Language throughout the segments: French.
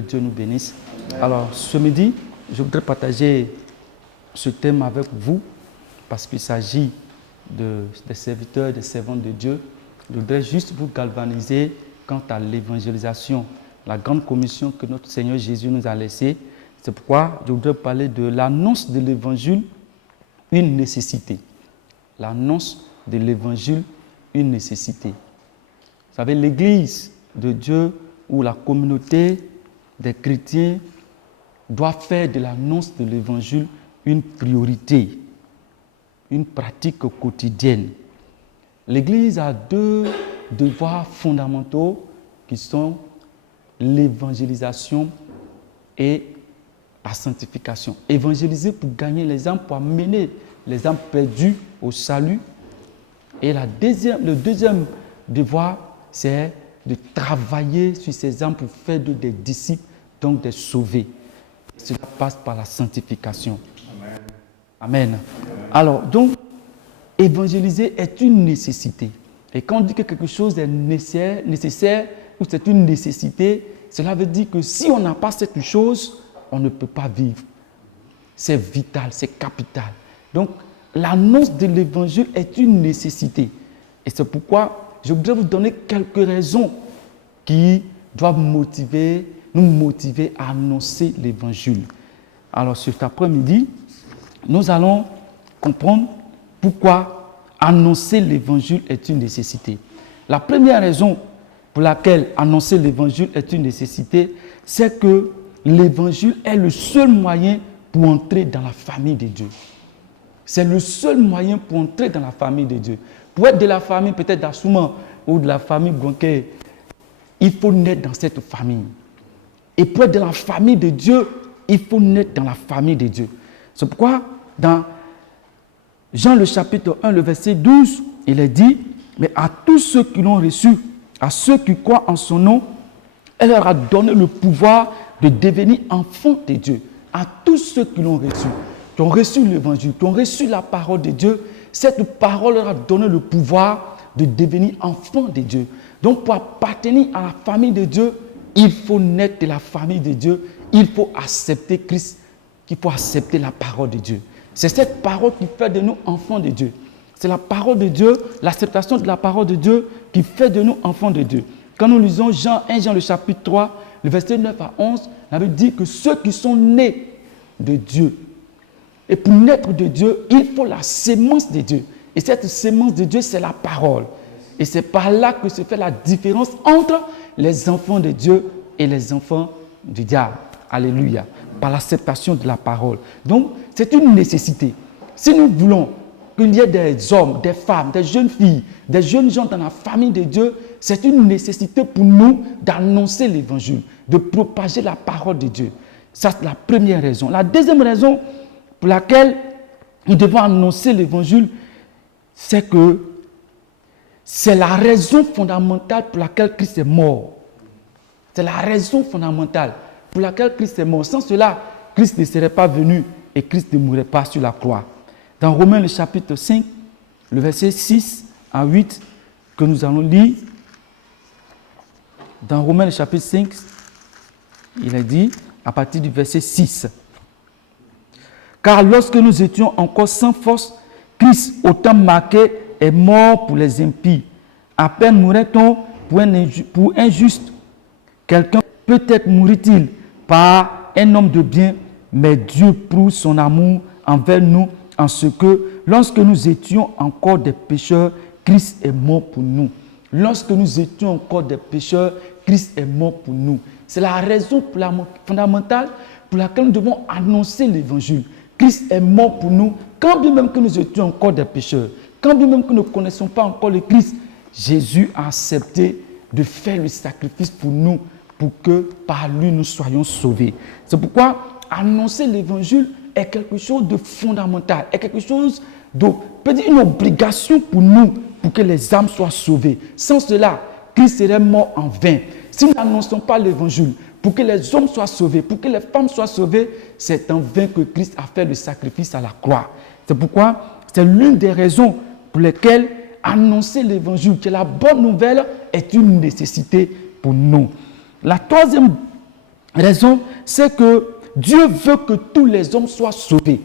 Dieu nous bénisse. Alors, ce midi, je voudrais partager ce thème avec vous parce qu'il s'agit des serviteurs, des servantes de Dieu. Je voudrais juste vous galvaniser quant à l'évangélisation, la grande commission que notre Seigneur Jésus nous a laissée. C'est pourquoi je voudrais parler de l'annonce de l'évangile, une nécessité. L'annonce de l'évangile, une nécessité. Vous savez, l'Église de Dieu ou la communauté des chrétiens doit faire de l'annonce de l'évangile une priorité, une pratique quotidienne. L'Église a deux devoirs fondamentaux qui sont l'évangélisation et la sanctification. Évangéliser pour gagner les âmes, pour amener les âmes perdues au salut. Et le deuxième devoir, c'est de travailler sur ces âmes pour faire d'eux des disciples, donc des sauvés. Cela passe par la sanctification. Amen. Alors, donc, évangéliser est une nécessité. Et quand on dit que quelque chose est nécessaire ou c'est une nécessité, cela veut dire que si on n'a pas cette chose, on ne peut pas vivre. C'est vital, c'est capital. Donc, l'annonce de l'évangile est une nécessité. Et c'est pourquoi je voudrais vous donner quelques raisons qui doivent nous motiver à annoncer l'évangile. Alors, cet après-midi, nous allons comprendre pourquoi annoncer l'évangile est une nécessité. La première raison pour laquelle annoncer l'évangile est une nécessité, c'est que l'évangile est le seul moyen pour entrer dans la famille de Dieu. C'est le seul moyen pour entrer dans la famille de Dieu. Pour être de la famille peut-être d'Assouma ou de la famille Gonke, il faut naître dans cette famille. Et pour être de la famille de Dieu, il faut naître dans la famille de Dieu. C'est pourquoi dans Jean le chapitre 1, le verset 12, il est dit, mais à tous ceux qui l'ont reçu, à ceux qui croient en son nom, elle leur a donné le pouvoir de devenir enfants de Dieu. À tous ceux qui l'ont reçu, qui ont reçu l'évangile, qui ont reçu la parole de Dieu, cette parole leur a donné le pouvoir de devenir enfants de Dieu. Donc pour appartenir à la famille de Dieu, il faut naître de la famille de Dieu, il faut accepter Christ, il faut accepter la parole de Dieu. C'est cette parole qui fait de nous enfants de Dieu. C'est la parole de Dieu, l'acceptation de la parole de Dieu qui fait de nous enfants de Dieu. Quand nous lisons 1 Jean le chapitre 3, le verset 9 à 11, la Bible dit que ceux qui sont nés de Dieu, et pour naître de Dieu, il faut la sémence de Dieu. Et cette sémence de Dieu, c'est la parole. Et c'est par là que se fait la différence entre les enfants de Dieu et les enfants du diable. Alléluia. Par l'acceptation de la parole. Donc, c'est une nécessité. Si nous voulons qu'il y ait des hommes, des femmes, des jeunes filles, des jeunes gens dans la famille de Dieu, c'est une nécessité pour nous d'annoncer l'évangile, de propager la parole de Dieu. Ça, c'est la première raison. La deuxième raison pour laquelle nous devons annoncer l'évangile, c'est que c'est la raison fondamentale pour laquelle Christ est mort. C'est la raison fondamentale pour laquelle Christ est mort. Sans cela, Christ ne serait pas venu et Christ ne mourrait pas sur la croix. Dans Romains le chapitre 5, le verset 6 à 8 que nous allons lire, dans Romains le chapitre 5, il est dit, à partir du verset 6, « Car lorsque nous étions encore sans force, Christ, au temps marqué, est mort pour les impies. À peine mourrait-on pour un juste. Quelqu'un peut-être mourut-il par un homme de bien, mais Dieu prouve son amour envers nous en ce que, lorsque nous étions encore des pécheurs, Christ est mort pour nous. » Lorsque nous étions encore des pécheurs, Christ est mort pour nous. C'est la raison fondamentale pour laquelle nous devons annoncer l'évangile. Christ est mort pour nous, quand bien même que nous étions encore des pécheurs, quand bien même que nous ne connaissons pas encore le Christ, Jésus a accepté de faire le sacrifice pour nous, pour que par lui nous soyons sauvés. C'est pourquoi annoncer l'évangile est quelque chose de fondamental, est quelque chose de, peut-être une obligation pour nous, pour que les âmes soient sauvées. Sans cela, Christ serait mort en vain. Si nous n'annonçons pas l'évangile, pour que les hommes soient sauvés, pour que les femmes soient sauvées, c'est en vain que Christ a fait le sacrifice à la croix. C'est pourquoi c'est l'une des raisons pour lesquelles annoncer l'évangile, que la bonne nouvelle est une nécessité pour nous. La troisième raison, c'est que Dieu veut que tous les hommes soient sauvés.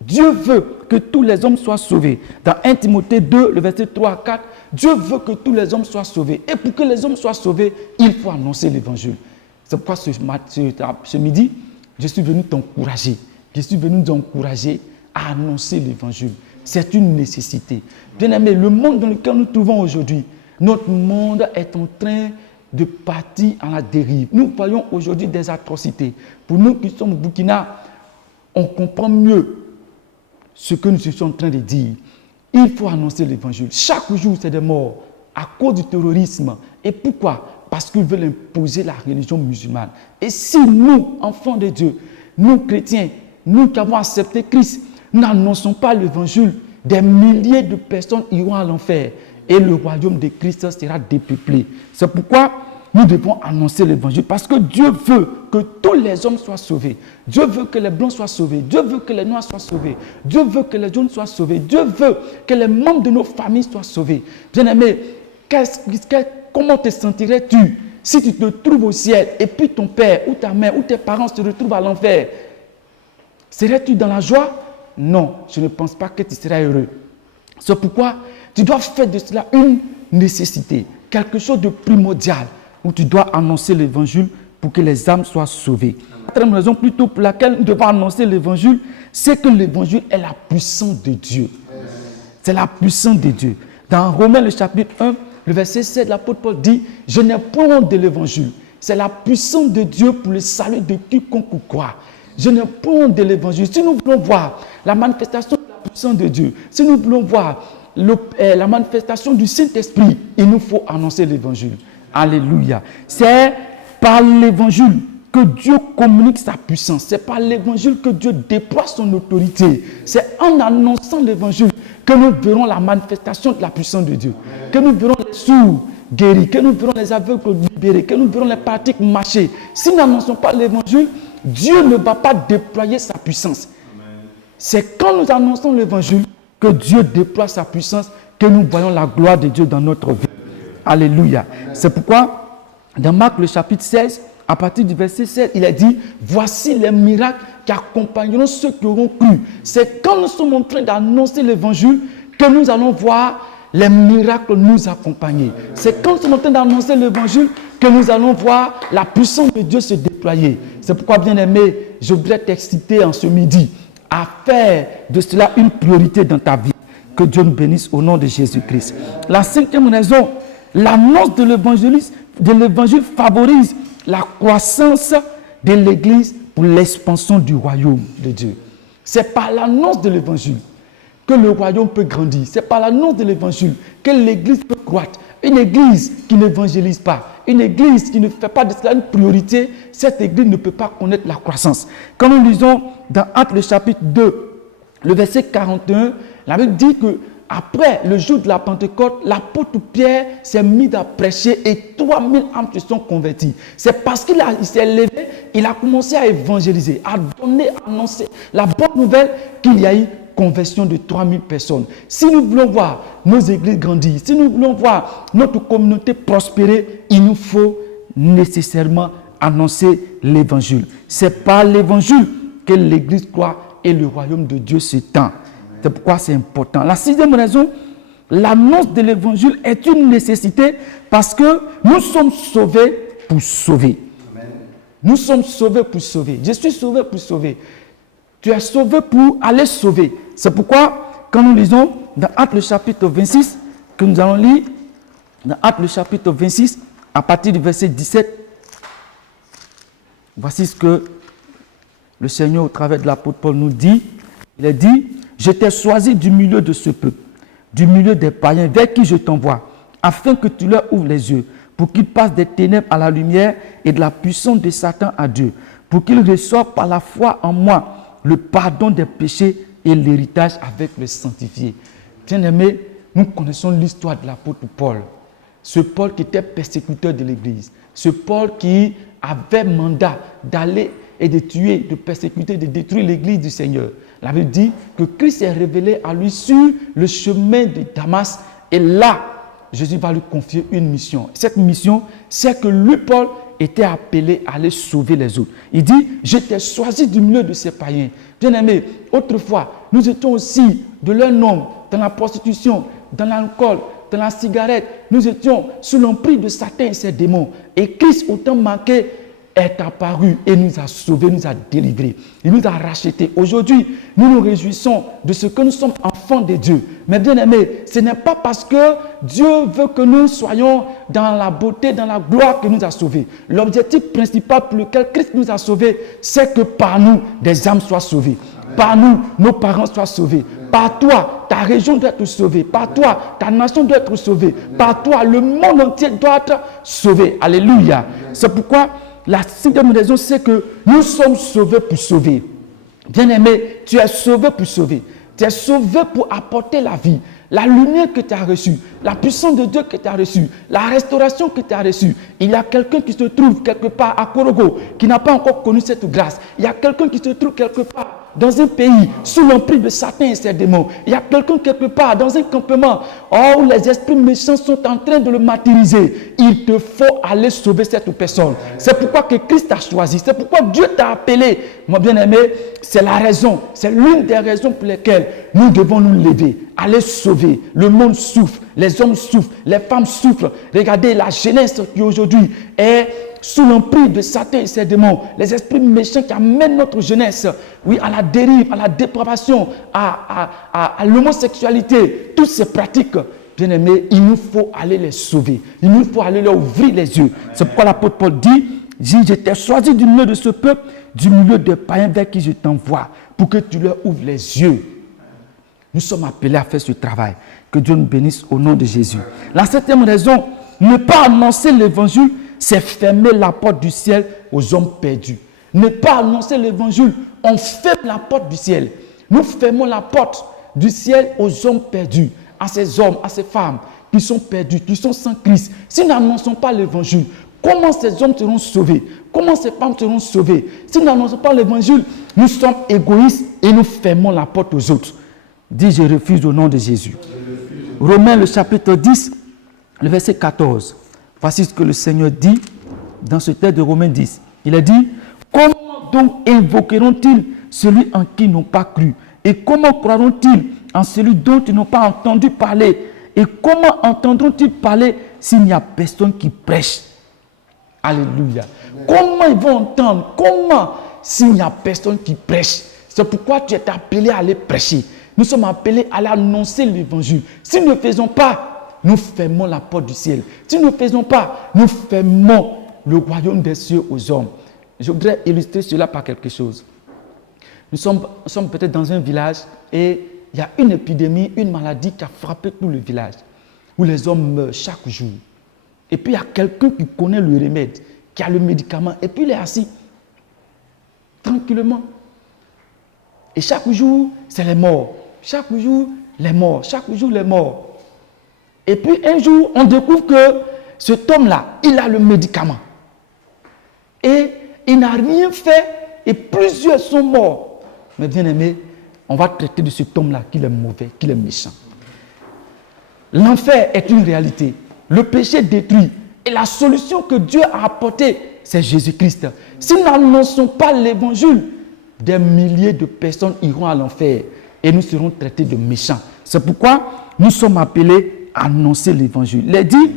Dieu veut que tous les hommes soient sauvés. Dans 1 Timothée 2, le verset 3 à 4, Dieu veut que tous les hommes soient sauvés. Et pour que les hommes soient sauvés, il faut annoncer l'évangile. C'est pourquoi ce midi, je suis venu t'encourager. Je suis venu t'encourager à annoncer l'évangile. C'est une nécessité. Bien aimé, le monde dans lequel nous nous trouvons aujourd'hui, notre monde est en train de partir à la dérive. Nous voyons aujourd'hui des atrocités. Pour nous qui sommes au Burkina, on comprend mieux ce que nous sommes en train de dire. Il faut annoncer l'évangile. Chaque jour, c'est des morts à cause du terrorisme. Et pourquoi? Parce qu'ils veulent imposer la religion musulmane. Et si nous, enfants de Dieu, nous chrétiens, nous qui avons accepté Christ, n'annonçons pas l'évangile, des milliers de personnes iront à l'enfer. Et le royaume de Christ sera dépeuplé. C'est pourquoi nous devons annoncer l'évangile. Parce que Dieu veut que tous les hommes soient sauvés. Dieu veut que les blancs soient sauvés. Dieu veut que les noirs soient sauvés. Dieu veut que les jaunes soient sauvés. Dieu veut que les membres de nos familles soient sauvés. Bien-aimé, comment te sentirais-tu si tu te trouves au ciel et puis ton père ou ta mère ou tes parents se retrouvent à l'enfer? Serais-tu dans la joie? Non, je ne pense pas que tu seras heureux. C'est pourquoi tu dois faire de cela une nécessité, quelque chose de primordial, où tu dois annoncer l'évangile pour que les âmes soient sauvées. La troisième raison plutôt pour laquelle nous devons annoncer l'évangile, c'est que l'évangile est la puissance de Dieu. C'est la puissance de Dieu. Dans Romains le chapitre 1, le verset 7, l'apôtre Paul dit « Je n'ai point honte de l'évangile. C'est la puissance de Dieu pour le salut de quiconque croit. Je n'ai point honte de l'évangile. » Si nous voulons voir la manifestation de la puissance de Dieu, si nous voulons voir la manifestation du Saint-Esprit, il nous faut annoncer l'évangile. Alléluia. C'est par l'évangile que Dieu communique sa puissance. C'est par l'évangile que Dieu déploie son autorité. C'est en annonçant l'évangile que nous verrons la manifestation de la puissance de Dieu. Que nous verrons les sourds guéris, que nous verrons les aveugles libérés, que nous verrons les paralysés marcher. Si nous n'annonçons pas l'évangile, Dieu ne va pas déployer sa puissance. C'est quand nous annonçons l'évangile que Dieu déploie sa puissance, que nous voyons la gloire de Dieu dans notre vie. Alléluia. C'est pourquoi, dans Marc le chapitre 16, à partir du verset 16, il a dit « Voici les miracles qui accompagneront ceux qui auront cru. » C'est quand nous sommes en train d'annoncer l'évangile que nous allons voir les miracles nous accompagner. C'est quand nous sommes en train d'annoncer l'évangile que nous allons voir la puissance de Dieu se déployer. C'est pourquoi, bien-aimé, je voudrais t'exciter en ce midi à faire de cela une priorité dans ta vie. Que Dieu nous bénisse au nom de Jésus-Christ. La cinquième raison, l'annonce de l'évangile favorise la croissance de l'Église pour l'expansion du royaume de Dieu. C'est par l'annonce de l'évangile que le royaume peut grandir. C'est par l'annonce de l'évangile que l'Église peut croître. Une Église qui n'évangélise pas, une Église qui ne fait pas de cela une priorité, cette Église ne peut pas connaître la croissance. Quand nous lisons dans Actes le chapitre 2, le verset 41, la Bible dit que après le jour de la Pentecôte, l'apôtre Pierre s'est mis à prêcher et 3000 âmes se sont converties. C'est parce qu'il s'est levé, il a commencé à évangéliser, à donner, à annoncer la bonne nouvelle qu'il y a eu conversion de 3000 personnes. Si nous voulons voir nos églises grandir, si nous voulons voir notre communauté prospérer, il nous faut nécessairement annoncer l'évangile. C'est par l'évangile que l'église croît et le royaume de Dieu s'étend. C'est pourquoi c'est important. La sixième raison, l'annonce de l'évangile est une nécessité parce que nous sommes sauvés pour sauver. Amen. Nous sommes sauvés pour sauver. Je suis sauvé pour sauver. Tu es sauvé pour aller sauver. C'est pourquoi, quand nous lisons dans Actes le chapitre 26, que nous allons lire, dans Actes le chapitre 26, à partir du verset 17, voici ce que le Seigneur, au travers de l'apôtre Paul, nous dit. Il a dit, « Je t'ai choisi du milieu de ce peuple, du milieu des païens, vers qui je t'envoie, afin que tu leur ouvres les yeux, pour qu'ils passent des ténèbres à la lumière et de la puissance de Satan à Dieu, pour qu'ils reçoivent par la foi en moi le pardon des péchés et l'héritage avec le sanctifié. » Bien-aimés, nous connaissons l'histoire de l'apôtre Paul. Ce Paul qui était persécuteur de l'Église. Ce Paul qui avait mandat d'aller et de tuer, de persécuter, de détruire l'Église du Seigneur. La Bible dit que Christ est révélé à lui sur le chemin de Damas. Et là, Jésus va lui confier une mission. Cette mission, c'est que lui, Paul, était appelé à aller sauver les autres. Il dit, je t'ai choisi du milieu de ces païens. Bien-aimés, autrefois, nous étions aussi de leur nombre dans la prostitution, dans l'alcool, dans la cigarette. Nous étions sous l'emprise de Satan et ses démons. Et Christ, au temps manqué, est apparu et nous a sauvés, nous a délivrés. Il nous a rachetés. Aujourd'hui, nous nous réjouissons de ce que nous sommes enfants de Dieu. Mais bien aimés, ce n'est pas parce que Dieu veut que nous soyons dans la beauté, dans la gloire que nous a sauvés. L'objectif principal pour lequel Christ nous a sauvés, c'est que par nous, des âmes soient sauvées. Par nous, nos parents soient sauvés. Par toi, ta région doit être sauvée. Par toi, ta nation doit être sauvée. Par toi, le monde entier doit être sauvé. Alléluia. C'est pourquoi la sixième raison, c'est que nous sommes sauvés pour sauver. Bien-aimé, tu es sauvé pour sauver. Tu es sauvé pour apporter la vie, la lumière que tu as reçue, la puissance de Dieu que tu as reçue, la restauration que tu as reçue. Il y a quelqu'un qui se trouve quelque part à Korogo, qui n'a pas encore connu cette grâce. Il y a quelqu'un qui se trouve quelque part dans un pays sous l'emprise de Satan et ses démons. Il y a quelqu'un quelque part dans un campement où les esprits méchants sont en train de le martyriser. Il te faut aller sauver cette personne. C'est pourquoi que Christ t'a choisi. C'est pourquoi Dieu t'a appelé. Mon bien-aimé, c'est la raison, c'est l'une des raisons pour lesquelles nous devons nous lever, aller sauver. Le monde souffre, les hommes souffrent, les femmes souffrent. Regardez la jeunesse qui aujourd'hui est sous l'emprise de Satan et ses démons, les esprits méchants qui amènent notre jeunesse, oui, à la dérive, à la dépravation, à l'homosexualité, toutes ces pratiques, bien aimés, il nous faut aller les sauver. Il nous faut aller leur ouvrir les yeux. C'est pourquoi l'apôtre Paul dit, je t'ai choisi du milieu de ce peuple, du milieu des païens vers qui je t'envoie, pour que tu leur ouvres les yeux. Nous sommes appelés à faire ce travail. Que Dieu nous bénisse au nom de Jésus. La septième raison, ne pas annoncer l'évangile, c'est fermer la porte du ciel aux hommes perdus. Ne pas annoncer l'évangile, on ferme la porte du ciel. Nous fermons la porte du ciel aux hommes perdus, à ces hommes, à ces femmes qui sont perdus, qui sont sans Christ. Si nous n'annonçons pas l'évangile, comment ces hommes seront sauvés? Comment ces femmes seront sauvées? Si nous n'annonçons pas l'évangile, nous sommes égoïstes et nous fermons la porte aux autres. Dis, je refuse au nom de Jésus. Romains le chapitre 10, le verset 14. Voici ce que le Seigneur dit dans ce texte de Romains 10. Il a dit, comment donc invoqueront-ils celui en qui ils n'ont pas cru? Et comment croiront-ils en celui dont ils n'ont pas entendu parler? Et comment entendront-ils parler s'il n'y a personne qui prêche? Alléluia. Comment ils vont entendre? Comment s'il n'y a personne qui prêche? C'est pourquoi tu es appelé à aller prêcher. Nous sommes appelés à aller annoncer l'évangile. Si nous ne faisons pas, nous fermons la porte du ciel. Si nous ne faisons pas, nous fermons le royaume des cieux aux hommes. Je voudrais illustrer cela par quelque chose. Nous sommes peut-être dans un village et il y a une épidémie, une maladie qui a frappé tout le village, où les hommes meurent chaque jour. Et puis il y a quelqu'un qui connaît le remède, qui a le médicament, et puis il est assis, tranquillement. Et chaque jour, c'est les morts. Chaque jour, les morts. Chaque jour, les morts. Et puis un jour, on découvre que cet homme-là, il a le médicament. Et il n'a rien fait et plusieurs sont morts. Mais bien aimé, on va traiter de cet homme-là qu'il est mauvais, qu'il est méchant. L'enfer est une réalité. Le péché détruit. Et la solution que Dieu a apportée, c'est Jésus-Christ. Si nous n'annonçons pas l'évangile, des milliers de personnes iront à l'enfer et nous serons traités de méchants. C'est pourquoi nous sommes appelés à annoncer l'évangile. Il est dit,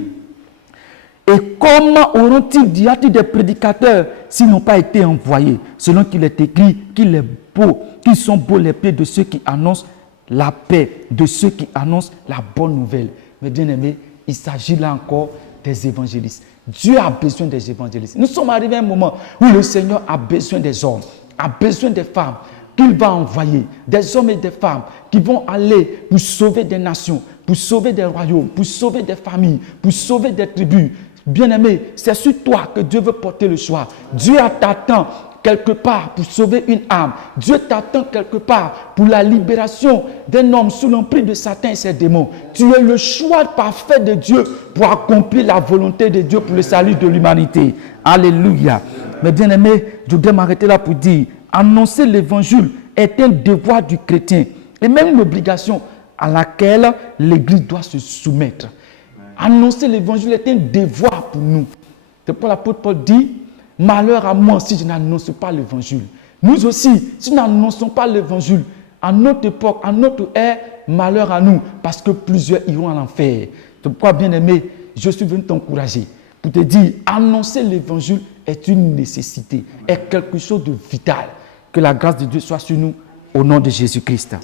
et comment auront-ils, y a-t-il des prédicateurs s'ils n'ont pas été envoyés? Selon qu'il est écrit qu'il est beau, qu'ils sont beaux les pieds de ceux qui annoncent la paix, de ceux qui annoncent la bonne nouvelle. Mais bien aimé, il s'agit là encore des évangélistes. Dieu a besoin des évangélistes. Nous sommes arrivés à un moment où le Seigneur a besoin des hommes, a besoin des femmes qu'il va envoyer, des hommes et des femmes qui vont aller pour sauver des nations, pour sauver des royaumes, pour sauver des familles, pour sauver des tribus. Bien-aimé, c'est sur toi que Dieu veut porter le choix. Dieu t'attend quelque part pour sauver une âme. Dieu t'attend quelque part pour la libération d'un homme sous l'emprise de Satan et ses démons. Tu es le choix parfait de Dieu pour accomplir la volonté de Dieu pour le salut de l'humanité. Alléluia. Mais bien aimé, je voudrais m'arrêter là pour dire, annoncer l'évangile est un devoir du chrétien et même une obligation à laquelle l'Église doit se soumettre. Annoncer l'évangile est un devoir pour nous. C'est pourquoi l'apôtre Paul dit, malheur à moi si je n'annonce pas l'évangile. Nous aussi, si nous n'annonçons pas l'évangile, à notre époque, à notre ère, malheur à nous, parce que plusieurs iront à l'enfer. C'est pourquoi, bien-aimé, je suis venu t'encourager pour te dire, annoncer l'évangile est une nécessité, est quelque chose de vital. Que la grâce de Dieu soit sur nous, au nom de Jésus-Christ.